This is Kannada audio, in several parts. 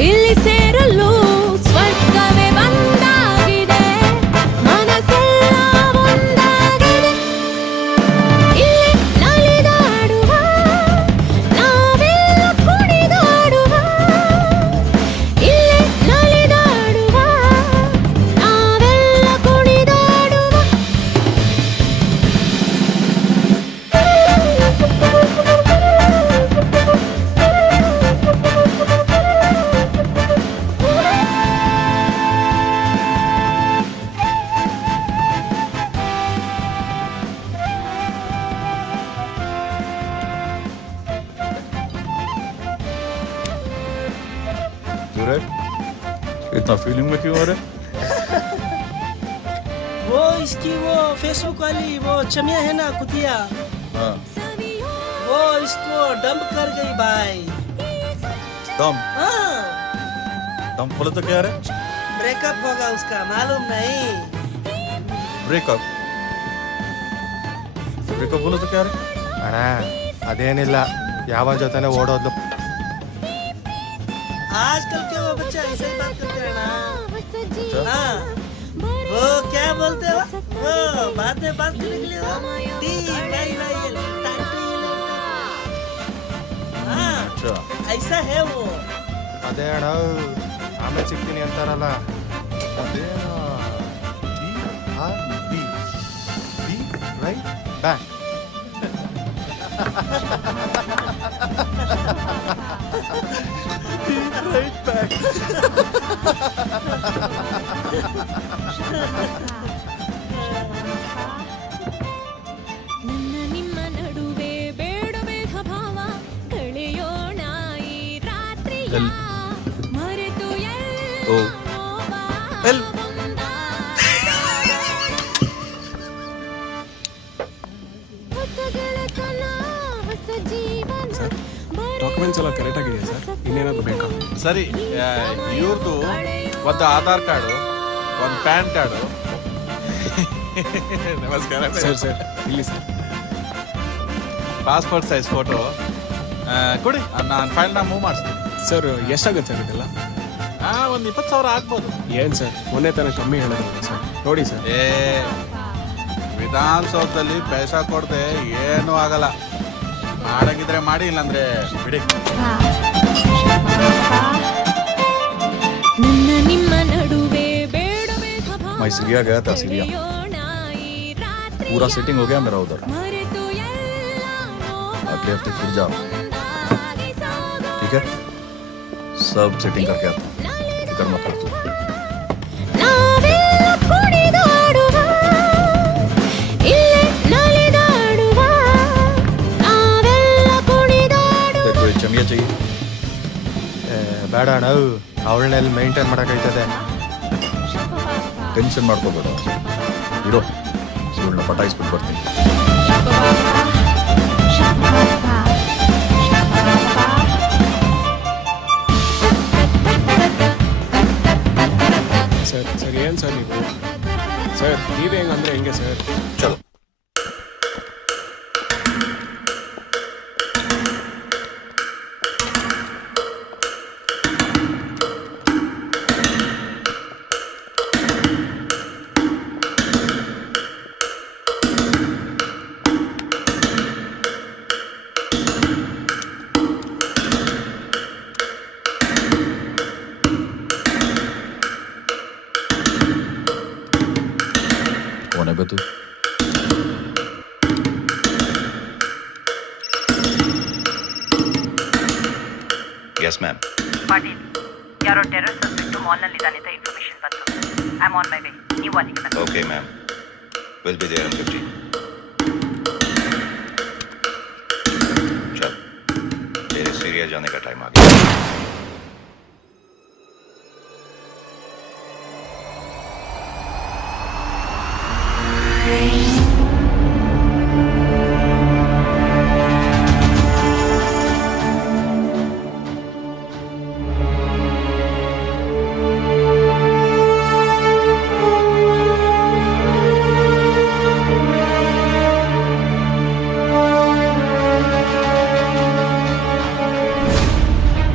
ಇಲ್ಲಿ ಸೇರಲು ಸ್ವರ್ಗವೇ ಬಂದಾಗಿದೆ, ಮನಸ್ಸೆಲ್ಲ ಒಂದಾಗಿದೆ. ಇಲ್ಲಿ ನಲಿದಾಡುವ ನಾವೆಲ್ಲ ಕುಣಿದಾಡುವ, ಇಲ್ಲಿ ನಲಿದಾಡುವ ನಾವೆಲ್ಲ ಕುಣಿದಾಡುವ. इतना फीलिंग में क्यों हो रहे? वो इसकी वो फेसबुक वाली वो चमिया है ना कुतिया, हाँ। वो इसको डंप कर गई भाई। दम हाँ, दम बोले तो क्या रे? ब्रेकअप होगा उसका, मालूम नहीं। ब्रेकअप ब्रेकअप बोले तो क्या रे? ಅಣ್ಣ ಅದೇನಿಲ್ಲ, ಯಾವ ಜೊತೆನೆ ಓಡೋದ್ಲು. आजकल के वो बच्चे ऐसे ही बात करते हैं ना। हाँ, वो क्या बोलते हो, वो बाद में बात करने के लिए वो टी बाई बाई टाटी। हाँ, अच्छा ऐसा है वो। ಅದೇ ಅಣ್ಣ ಆಮೇಲೆ ಸಿಗ್ತೀನಿ ಅಂತಾರಲ್ಲ, ಅದೇನೋ B right back. right back. ನನ್ನ ನಿಮ್ಮ ನಡುವೆ ಬೇಡ ಬೇಡ ಭಾವ, ಕಳೆಯೋಣ ಈ ರಾತ್ರಿಯ ಮರೆತು ಓ ಎಲ್ ಹೊಸ ಗೆಳೆತನ, ಹೊಸ ಜೀವನ. ಡಾಕ್ಯುಮೆಂಟ್ಸ್ ಎಲ್ಲ ಕರೆಕ್ಟ್ ಆಗಿದೆಯಾ ಸರ್? ಇನ್ನೇನಾದ್ರು ಬೇಕಾ? ಸರಿ, ಇವ್ರದ್ದು ಒಂದು ಆಧಾರ್ ಕಾರ್ಡು, ಒಂದು ಪ್ಯಾನ್ ಕಾರ್ಡು. ನಮಸ್ಕಾರ ಸರ್ ಸರ್ ಇಲ್ಲಿ ಸರ್. ಪಾಸ್ಪೋರ್ಟ್ ಸೈಜ್ ಫೋಟೋ ಕೊಡಿ, ನಾನು ಫೈಲ್ನ ಮೂವ್ ಮಾಡಿಸ್ತೀನಿ. ಸರ್ ಎಷ್ಟಾಗುತ್ತೆ ಸರ್ ಇದೆಲ್ಲ? ಒಂದು 20,000 ಆಗ್ಬೋದು. ಏನು ಸರ್ ಮೊನ್ನೆ ತನಕ ಕಮ್ಮಿ ಹೇಳಿದ್ರಲ್ಲ ಸರ್, ನೋಡಿ ಸರ್. ವಿಧಾನಸೌಧದಲ್ಲಿ ಪೈಸಾ ಕೊಡದೆ ಏನೂ ಆಗಲ್ಲ. ಮಾಡಂಗಿದ್ರೆ ಮಾಡಿ, ಇಲ್ಲಾಂದ್ರೆ ಬಿಡಿ. ನನ್ನ ನಿಮ್ಮ ನಡುವೆ ಬೇಡ ಬೇಡ ಭಾವ, मैं सीरिया गया था, सीरिया ಕಳೆಯೋಣ ಈ ರಾತ್ರಿಯ पूरा सेटिंग हो गया मेरा उधर. ಮರೆತು ಎಲ್ಲ अगले हफ्ते फिर जाओ, ಒಂದಾಗಿ ಸಾಗೋ. ठीक है? सब सेटिंग करके आता हूँ, फिक्र मत कर तू. ನಾವೆಲ್ಲ ಕುಣಿದಾಡುವ, ಇಲ್ಲಿ ನಲಿದಾಡುವ ನಾವೆಲ್ಲ ಕುಣಿದಾಡುವ. तेरे को एक चमिया चाहिए? ಬೇಡ ಅಣ್ಣ, ಅವಳನ್ನೆಲ್ಲಿ ಮೇಂಟೈನ್ ಮಾಡೋಕ್ಕೈತದೆ. ಟೆನ್ಷನ್ ಮಾಡ್ಕೋಬೇಡ, ಇರೋ ಇವಳನ್ನ ಪಟಾಯಿಸ್ಬಿಟ್ಟು ಬರ್ತೀನಿ. ಸರ್ ಸರ್ ಏನು ಸರ್ ನೀವು? ಸರ್ ನೀವೇ ಹೆಂಗಂದ್ರೆ ಹೆಂಗೆ ಸರ್? ಚಲೋ. कौन है बे तू? Yes, ma'am. ಪಾಟೀಲ್, ಯಾರೋ ಟೆರರ್ ಸಸ್ಪೆಕ್ಟ್ ಮಾಲ್ನಲ್ಲಿದ್ದಾನೆ ಅಂತ ಇನ್ಫಾರ್ಮೇಶನ್ ಬಂತು. I am on my way. ನೀವು ಅಲ್ಲಿಗೆ ಬನ್ನಿ. Okay, ma'am. We'll be there in 15. चल, तेरे सीरिया जाने का टाइम आ गया.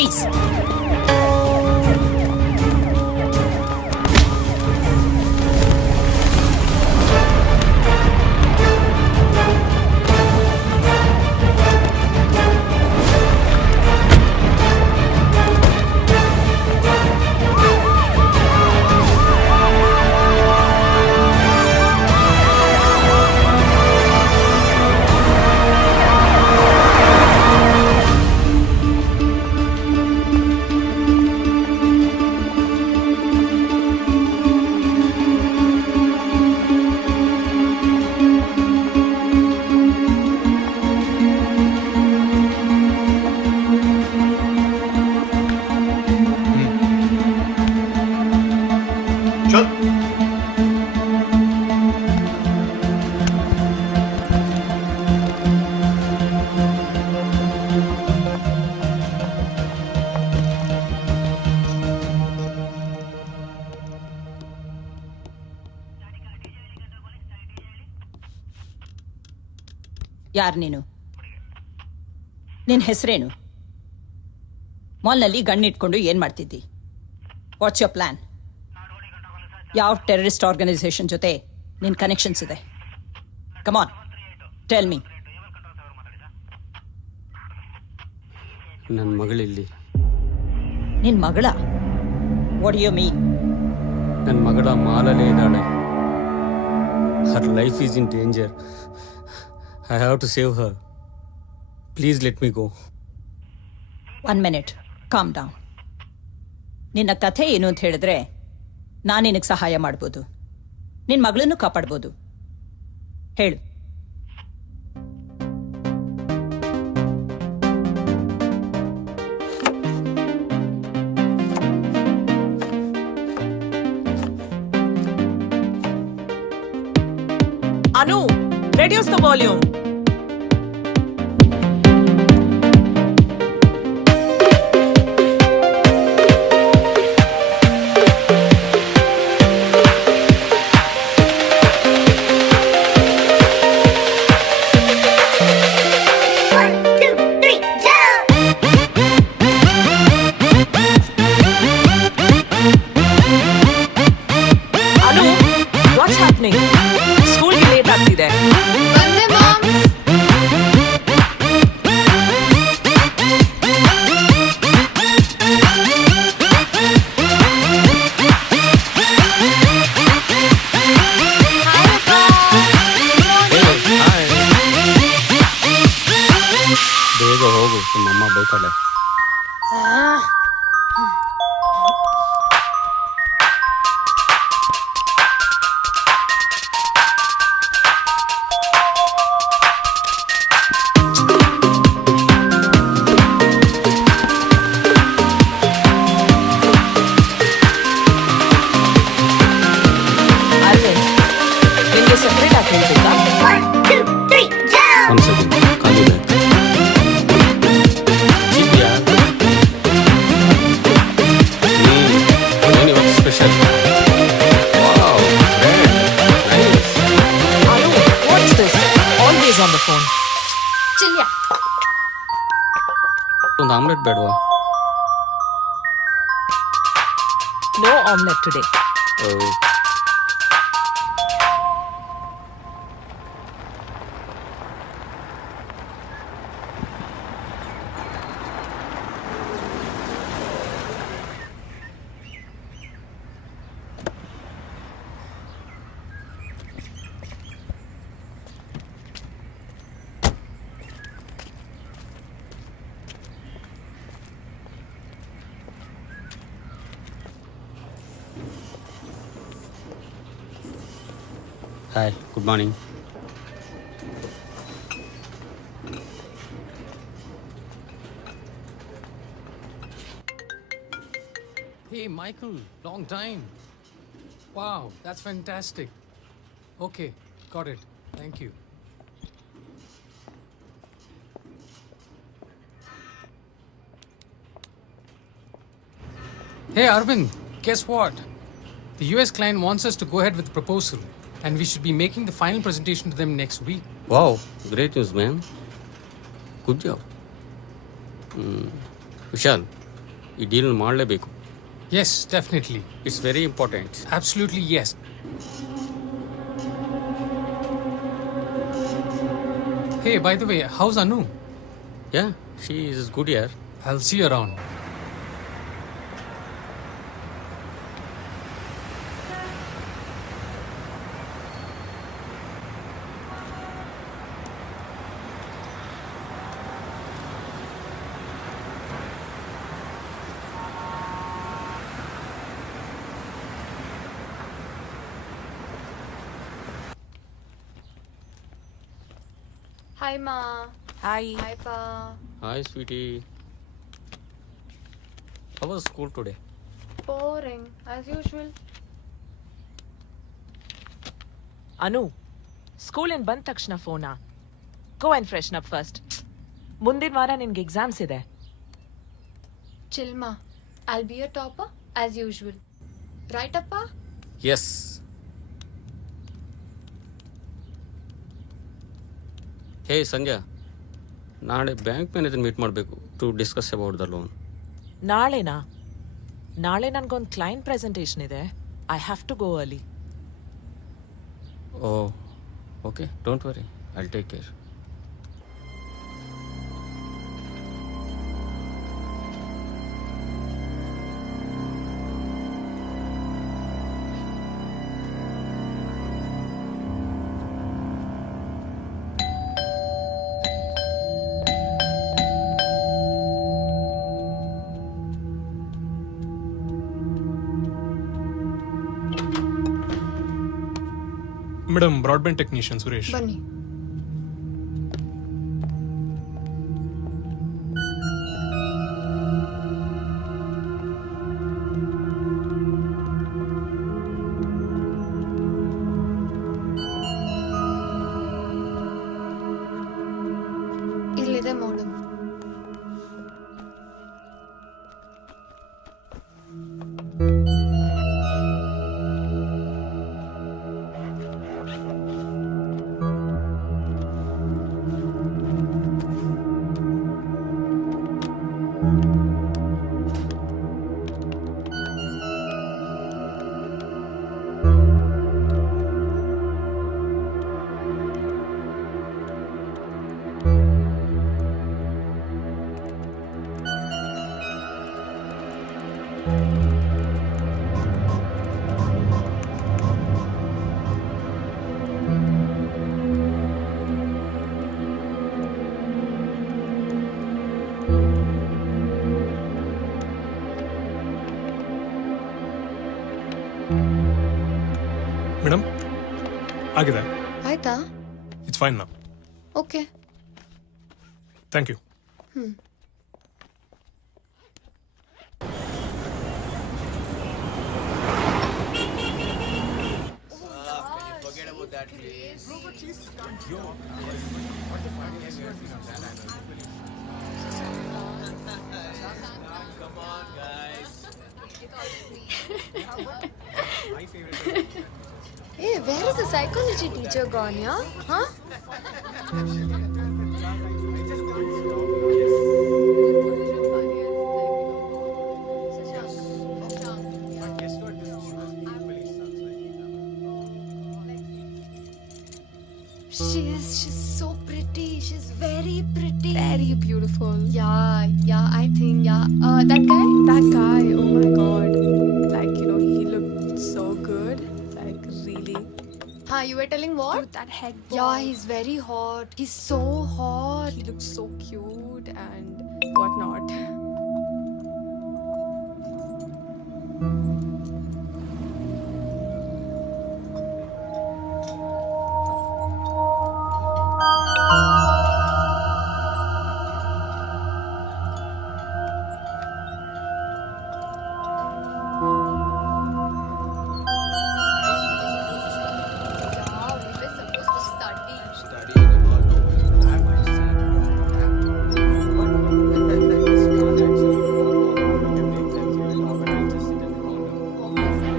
Freeze! चल ಯಾರು ನೀನು? ನಿನ್ನ ಹೆಸರೇನು? ಮಾಲ್ನಲ್ಲಿ ಗಣ್ಣಿಟ್ಕೊಂಡು ಏನ್ ಮಾಡ್ತಿದ್ದಿ? What's your plan? ಯಾವ ಟೆರರಿಸ್ಟ್ ಆರ್ಗನೈಸೇಷನ್ ಜೊತೆ ನಿನ್ನ ಕನೆಕ್ಷನ್ಸ್ ಇದೆ? Come on tell me. ನನ್ನ ಮಗಳಿಲ್ಲಿ. ನಿನ್ನ ಮಗಳ? What you mean? ನನ್ನ ಮಗಳ ಮಾಲಲ್ಲೇ ಇದ್ದಾಳೆ. Her life is in danger. I have to save Har. Please let me go. 1 minute, calm down. ನಿನ್ನ ಕಥೆ ಏನು ಅಂತ ಹೇಳಿದ್ರೆ ನಾನು ನಿನಗೆ ಸಹಾಯ ಮಾಡ್ಬೋದು, ನಿನ್ನ ಮಗಳನ್ನು ಕಾಪಾಡ್ಬೋದು. ಹೇಳು. Anu, reduce the volume. Anu, what's happening? School ಗೆ late ಆಗ್ತಿದೆ. ಬೇಗ ಹೋಗು, ನಮ್ಮಮ್ಮ ಬೈತಾಳೆ. ಅರವಿಂದ್, ನಿಮ್ಗೆ ಸೆಪರೇಟ್ ಆಗಿ ಹೇಳ್ಬೇಕಾ? ಒಂದು ಸೆಕೆಂಡ್, ಕಾಲು ಬ್ಯಾಗ್. ಇದೆಯಾ? ಏನಿವತ್ತು special? Wow, bread, nice. Anu, what's this? Always on the phone. ಒಂದು ಆಮ್ಲೆಟ್ ಬೇಡವಾ? No omelette today. Hi, good morning. Hey, Michael, long time. Wow, that's fantastic. Okay, got it. Thank you. Hey, Arvind, guess what? The US client wants us to go ahead with the proposal, and we should be making the final presentation to them next week. Wow, great news, man. Good job. Vishal, ಈ ಡೀಲ್ ಮಾಡಲೇಬೇಕು. Yes, definitely. It's very important. Absolutely, yes. Hey, by the way, how's Anu? Yeah, she is good ಯಾರ್. I'll see you around. Hi, Ma. Hi. Hi, Pa. Hi Sweety. How was school today? Boring, as usual. Anu, ಸ್ಕೂಲಿಂದ ಬಂದ ತಕ್ಷಣ ಫೋನಾ? Go and freshen up first. ಮುಂದಿನ ವಾರ ನಿನ್ಗೆ ಎಕ್ಸಾಮ್ಸ್ ಇದೆ. Chill, Ma. I'll be a topper, as usual. Right, Appa? S. ಹೇ ಸಂಧ್ಯಾ, ನಾಳೆ ಬ್ಯಾಂಕ್ ಮ್ಯಾನೇಜರ್ ಮೀಟ್ ಮಾಡಬೇಕು to discuss about the loan. ನಾಳೆನಾ? ನಾಳೆ ನನಗೊಂದು ಕ್ಲೈಂಟ್ ಪ್ರೆಸೆಂಟೇಷನ್ ಇದೆ. I have to go early. O okay, don't worry, I take care. Madam, broadband technician Suresh. ಬನ್ನಿ. ಇಲ್ಲಿದೆ ಮೋಡಮ್. ಮೇಡಮ್, ಆಗಿದೆ. ಆಯ್ತಾ? ಇಟ್ಸ್ ಫೈನ್ ನಾ. Okay. Thank you. Hey, where is the psychology teacher gone, yeah? Huh? She's so pretty. She's very pretty. Very beautiful. Yeah, I think, yeah. That guy? That guy, oh my god. Like, you know, he looked so good. Like, really. Huh, you were telling what? Dude, that head boy. Yeah, he's very hot. He's so hot. He looks so cute and whatnot.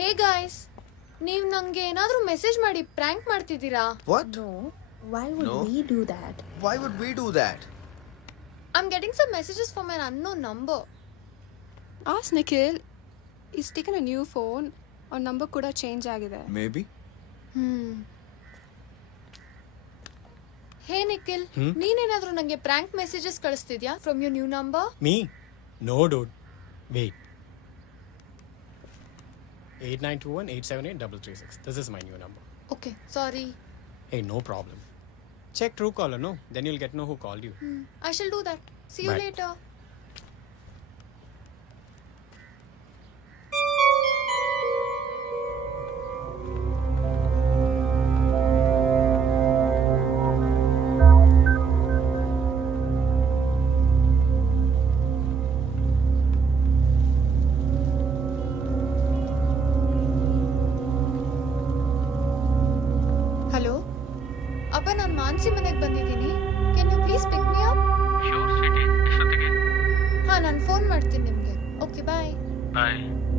Hey guys, ನೀವು ನಂಗೆ ಏನಾದರೂ ಮೆಸೇಜ್ ಮಾಡಿ ಪ್ರ್ಯಾಂಕ್ ಮಾಡ್ತಿದ್ದೀರಾ? What? Why would No. we do that? Why would we do that? I'm getting some messages from an unknown number. Ask Nikhil. He's taken a new phone. Our number could have changed agide. Maybe. ಹೇ ನಿಖಿಲ್, ನೀನೇನಾದ್ರೂ ನಂಗೆ prank messages ಕಳಿಸ್ತಿದ್ಯಾ from your new number? Me? No, dude. Wait. 8921-878-336. This is my new number. Okay, sorry. Hey, no problem. Check Truecaller, no? Then you'll get to know who called you. I shall do that. See you Bye. later. Hello ಅಪ್ಪ, ನಾನು ಮಾನ್ಸಿ ಮನೆಗೆ ಬಂದಿದ್ದೀನಿ. Can you please pick me up? Sure, sweetie. ಎಷ್ಟೊತ್ತಿಗೆ? ಹಾಂ, ನಾನು ಫೋನ್ ಮಾಡ್ತೀನಿ ನಿಮಗೆ. ಓಕೆ, ಬಾಯ್. Bye.